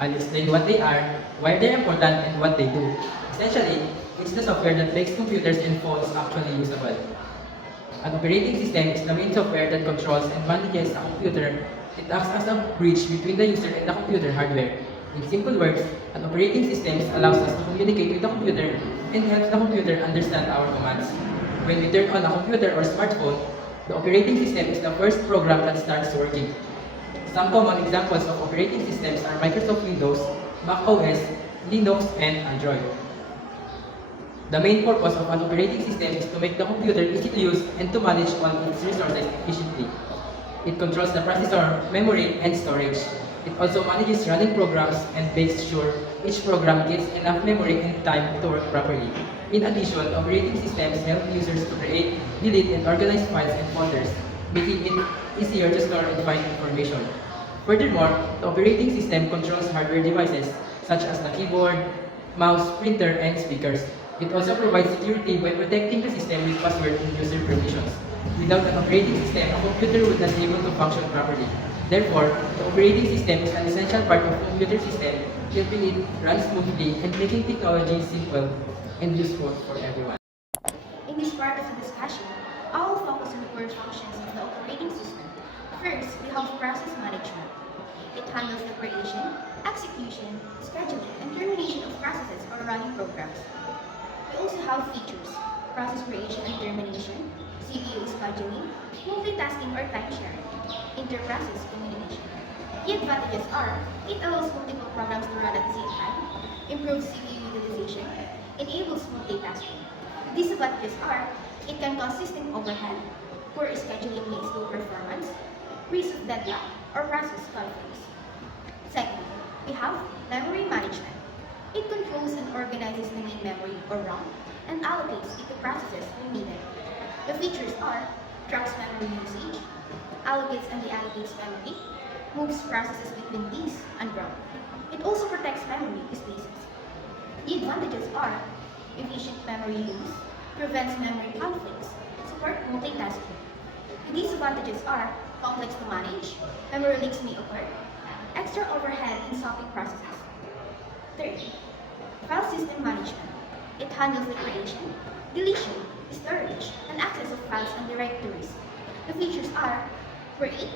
I'll explain what they are, why they're important, and what they do. Essentially, it's the software that makes computers and phones actually usable. An operating system is the main software that controls and manages a computer. It acts as a bridge between the user and the computer hardware. In simple words, an operating system allows us to communicate with the computer and helps the computer understand our commands. When we turn on a computer or smartphone, the operating system is the first program that starts working. Some common examples of operating systems are Microsoft Windows, Mac OS, Linux, and Android. The main purpose of an operating system is to make the computer easy to use and to manage all its resources efficiently. It controls the processor, memory, and storage. It also manages running programs and makes sure each program gets enough memory and time to work properly. In addition, operating systems help users to create, delete, and organize files and folders, making it easier to store and find information. Furthermore, the operating system controls hardware devices such as the keyboard, mouse, printer, and speakers. It also provides security by protecting the system with password and user permissions. Without an operating system, a computer would not be able to function properly. Therefore, the operating system is an essential part of the computer system, helping it run smoothly and making technology simple and useful for everyone. In this part of the discussion, I will focus on the core functions of the operating system. First, we have process management. It handles the creation, execution, scheduling, and termination of processes or running programs. We also have features, process creation and termination, CPU scheduling, multitasking or time sharing, inter-process communication. The advantages are, it allows multiple programs to run at the same time, improves CPU utilization, enables multitasking. The disadvantages are, it can cause system overhead, poor scheduling leads to performance, risk of deadlock, or process conflicts. Second, we have memory management. It controls and organizes the main memory or ROM and allocates it to processes when needed. The features are tracks memory usage, allocates and deallocates memory, moves processes between disk and ROM. It also protects memory spaces. The advantages are efficient memory use, prevents memory conflicts, support multitasking. The disadvantages are complex to manage, memory leaks may occur, extra overhead in swapping processes. Third, file system management. It handles the creation, deletion, storage, and access of files and directories. The features are create,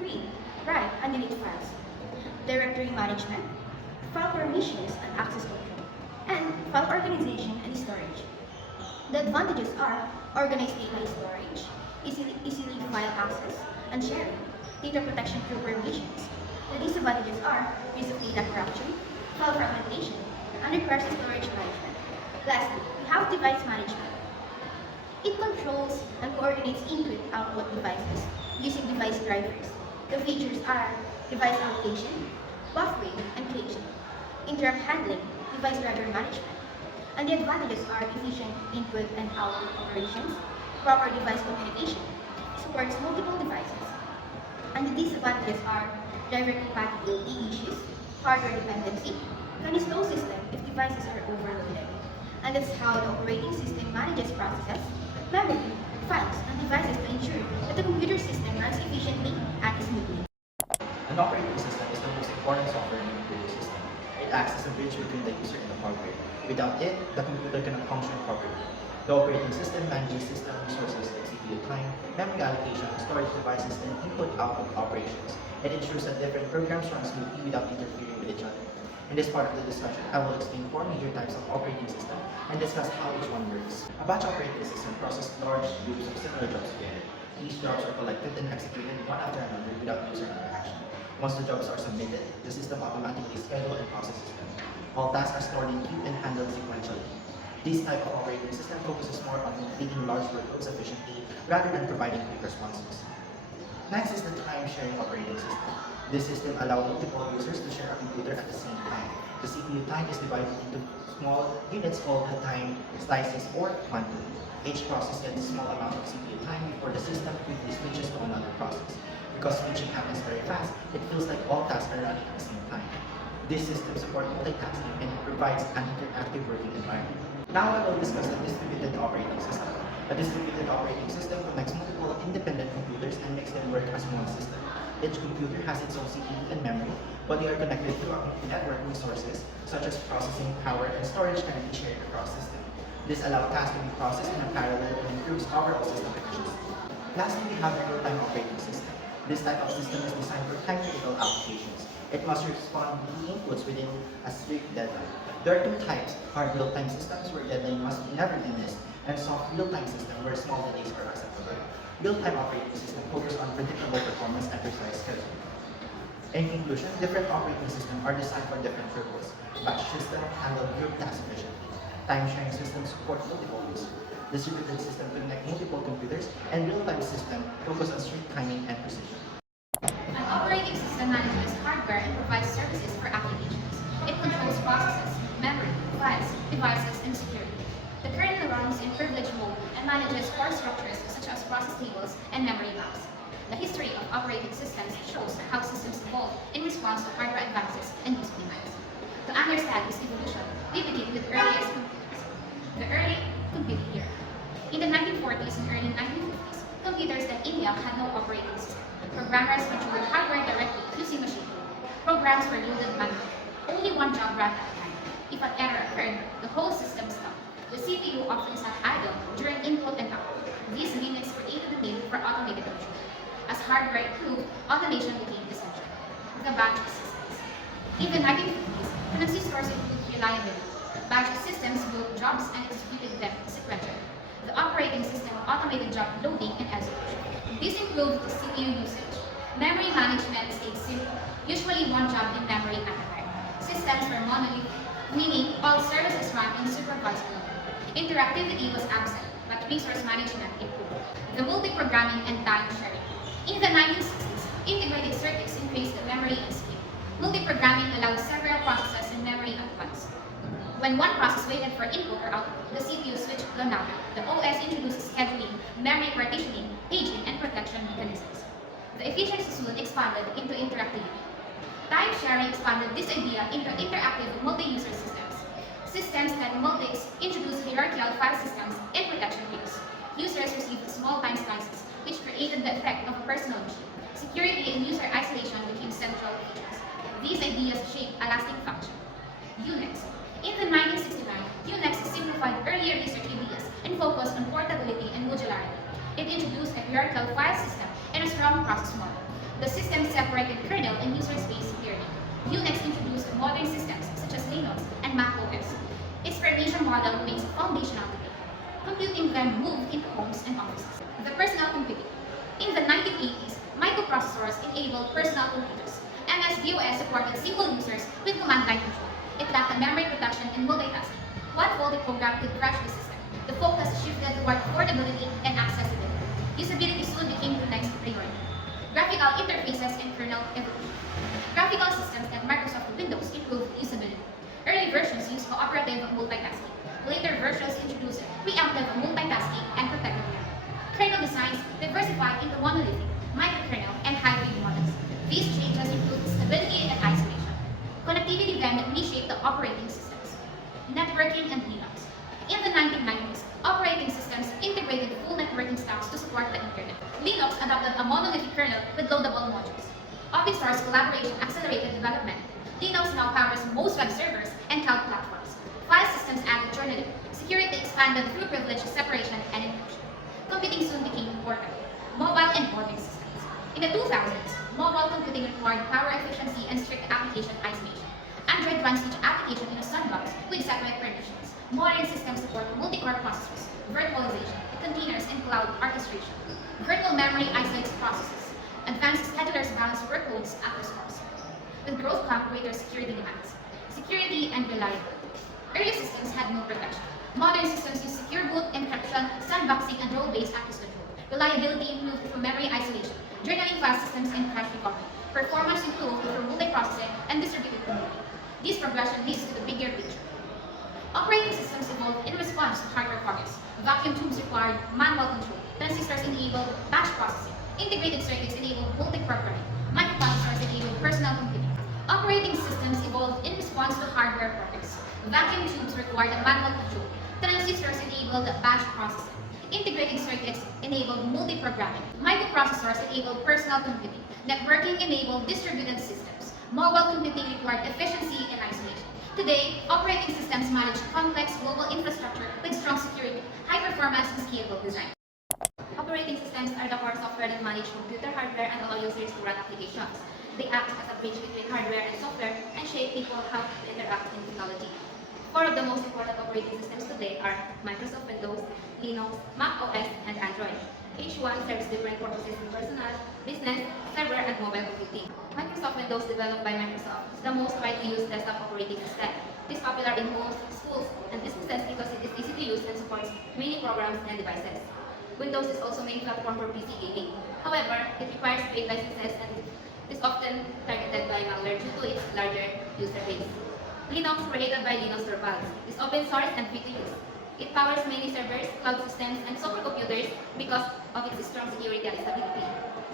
read, write, and delete files, directory management, file permissions and access control, and file organization and storage. The advantages are organized data storage, easily file access and sharing, data protection through permissions. The disadvantages are risk of data corruption, file fragmentation, and requires storage management. Lastly, we have device management. It controls and coordinates input-output devices using device drivers. The features are device allocation, buffering, and caging, interrupt handling, device driver management. And the advantages are efficient input and output operations, proper device communication, supports multiple devices. And the disadvantages are driver compatibility issues, hardware dependency, can a slow system if devices are overloaded. And that's how the operating system manages processes, memory, files, and devices to ensure that the computer system runs efficiently and smoothly. An operating system is the most important software in the computer system. It acts as a bridge between the user and the hardware. Without it, the computer cannot function properly. The operating system manages system resources like CPU time, memory allocation, storage devices, and input-output operations. It ensures that different programs run smoothly without interfering with each other. In this part of the discussion, I will explain four major types of operating system and discuss how each one works. A batch operating system processes large groups of similar jobs together. These jobs are collected and executed one after another without user interaction. Once the jobs are submitted, the system automatically schedules and processes them. All tasks are stored in queue and handled sequentially. This type of operating system focuses more on completing large workloads efficiently rather than providing quick responses. Next is the time-sharing operating system. This system allows multiple users to share a computer at the same time. The CPU time is divided into small units called the time slices or quantum. Each process gets a small amount of CPU time before the system quickly switches to another process. Because switching happens very fast, it feels like all tasks are running at the same time. This system supports multitasking and provides an interactive working environment. Now I will discuss the distributed operating system. A distributed operating system connects multiple independent computers and makes them work as one system. Each computer has its own CPU and memory, but they are connected through a networking sources, such as processing power and storage can be shared across systems. This allows tasks to be processed in a parallel and improves overall system efficiency. Lastly, we have the real-time operating system. This type of system is designed for time-critical applications. It must respond to inputs within a strict deadline. There are two types: hard real-time systems where deadline must never be missed, and soft real-time system where small delays are acceptable. Real-time operating system focus on predictable performance and precise scheduling. In conclusion, different operating systems are designed for different purposes. Batch system handle group tasks efficiently. Time-sharing systems support multiple users. Distributed system connect multiple computers, and real-time system focus on strict timing and precision. An operating system manages hardware and provides services for applications. It controls processes, memory, files, devices, and security. The kernel runs in privileged mode and manages core structures such as process tables and memory maps. The history of operating systems shows how systems evolve in response to hardware advances and user demands. To understand this evolution, we begin with earliest computers, the early computing era. In the 1940s and early 1950s, computers like ENIAC had no operating system. Programmers controlled hardware directly using machine code. Programs were loaded manually. Only one job ran at a time. If an error occurred, the whole system stopped. The CPU often sat idle during input and output. These limits created the need for automated control. As hardware improved, automation became essential. The batch systems. In the 1950s, transistors improved reliability. Batch systems built jobs and executed them sequentially. The operating system automated job loading and execution. This improved the CPU usage. Memory management stayed simple, usually one job in memory at a time. Systems were monolithic, meaning all services ran in supervised mode. Interactivity was absent, but resource management improved. The multi-programming and time sharing. In the 1960s, integrated circuits increased the memory and scale. Multi-programming allowed several processes in memory at once. When one process waited for input or output, the CPU switched to another. The OS introduced scheduling, memory partitioning, paging, and protection mechanisms. The efficiency soon expanded into interactivity. Time sharing expanded this idea into interactive multi-user systems. Systems like Multics introduced hierarchical file systems and protection queues. Users received small time slices, which created the effect of a personal machine. Security and user isolation became central features. These ideas shaped a lasting function. Unix. In the 1969, Unix simplified earlier research ideas and focused on portability and modularity. It introduced a hierarchical file system and a strong process model. The system separated kernel and user space clearly. Unix introduced modern systems such as Linux and Mac OS. Its formation model remains foundational today. Computing then moved into homes and offices. The personal computing. In the 1980s, microprocessors enabled personal computers. MS-DOS supported single users with command line control. It lacked memory protection and multitasking. One faulty program could crash the system. The focus shifted toward affordability and accessibility. Usability soon became the next priority. Graphical interfaces and kernel evolution. Graphical systems like Microsoft Windows improved usability. Early versions used cooperative multitasking. Later versions introduced preemptive multitasking and protected memory. Kernel designs diversified into monolithic, microkernel, and hybrid models. These changes improved stability and isolation. Connectivity then reshaped the operating systems. Networking and Linux. In the 1990s, operating systems integrated full networking stacks to support the internet. Linux adopted a monolithic kernel with loadable modules. Open source collaboration accelerated development. Linux now powers most web servers and cloud platforms. File systems added journaling. Security expanded through privilege separation and encryption. Computing soon became important. Mobile and boarding systems. In the 2000s, mobile computing required power efficiency and strict application isolation. Android runs each application in a sandbox with separate permissions. Modern systems support multi-core processors, virtualization, containers, and cloud orchestration. Virtual memory isolates processes. Advanced schedulers balance workloads after source. With growth come greater security demands. Security and reliability. Early systems had no protection. Modern systems use secure boot, encryption, sandboxing, and role-based access control. Reliability improved through memory isolation, journaling file systems, and crash recovery. Performance improved through multiprocessing and distributed computing. This progression leads to the bigger picture. Operating systems evolved in response to hardware progress. Vacuum tubes required manual control. Transistors enabled batch processing. Integrated circuits enabled multi-programming. Microprocessors enabled personal computing. Operating systems evolved in response to hardware progress. Vacuum tubes required manual control. Transistors enabled batch processing. Integrated circuits enable multi-programming. Microprocessors enable personal computing. Networking enabled distributed systems. Mobile computing required efficiency and isolation. Today, operating systems manage complex global infrastructure with strong security, high performance, and scalable design. Operating systems are the core software that manage computer hardware and allow users to run applications. They act as a bridge between hardware and software and shape people how to interact with technology. Four of the most important operating systems today are Microsoft Windows, Linux, Mac OS, and Android. Each one serves different purposes in personal, business, server, and mobile computing. Microsoft Windows, developed by Microsoft, is the most widely used desktop operating system. It is popular in homes, schools, and businesses because it is easy to use and supports many programs and devices. Windows is also main platform for PC gaming. However, it requires paid licenses and is often targeted by malware due to its larger user base. Linux, created by Linus Torvalds, is open source and free to use. It powers many servers, cloud systems, and supercomputers because of its strong security and stability.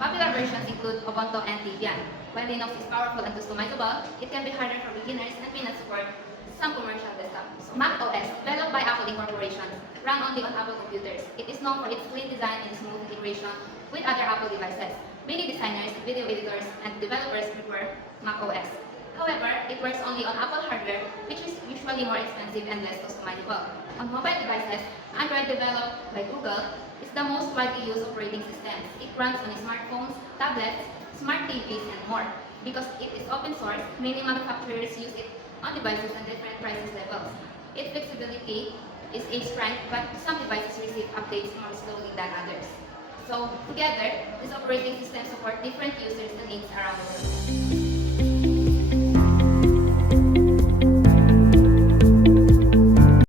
Popular versions include Ubuntu and Debian. While Linux is powerful and customizable, it can be harder for beginners and may not support some commercial desktops. Mac OS, developed by Apple Incorporation, run only on Apple computers. It is known for its clean design and smooth integration with other Apple devices. Many designers, video editors, and developers prefer Mac OS. However, it works only on Apple hardware, which is usually more expensive and less customizable. On mobile devices, Android, developed by Google, is the most widely used operating system. It runs on smartphones, tablets, smart TVs, and more. Because it is open source, many manufacturers use it on devices at different price levels. Its flexibility is a strength, but some devices receive updates more slowly than others. So, together, these operating systems support different users and needs around the world.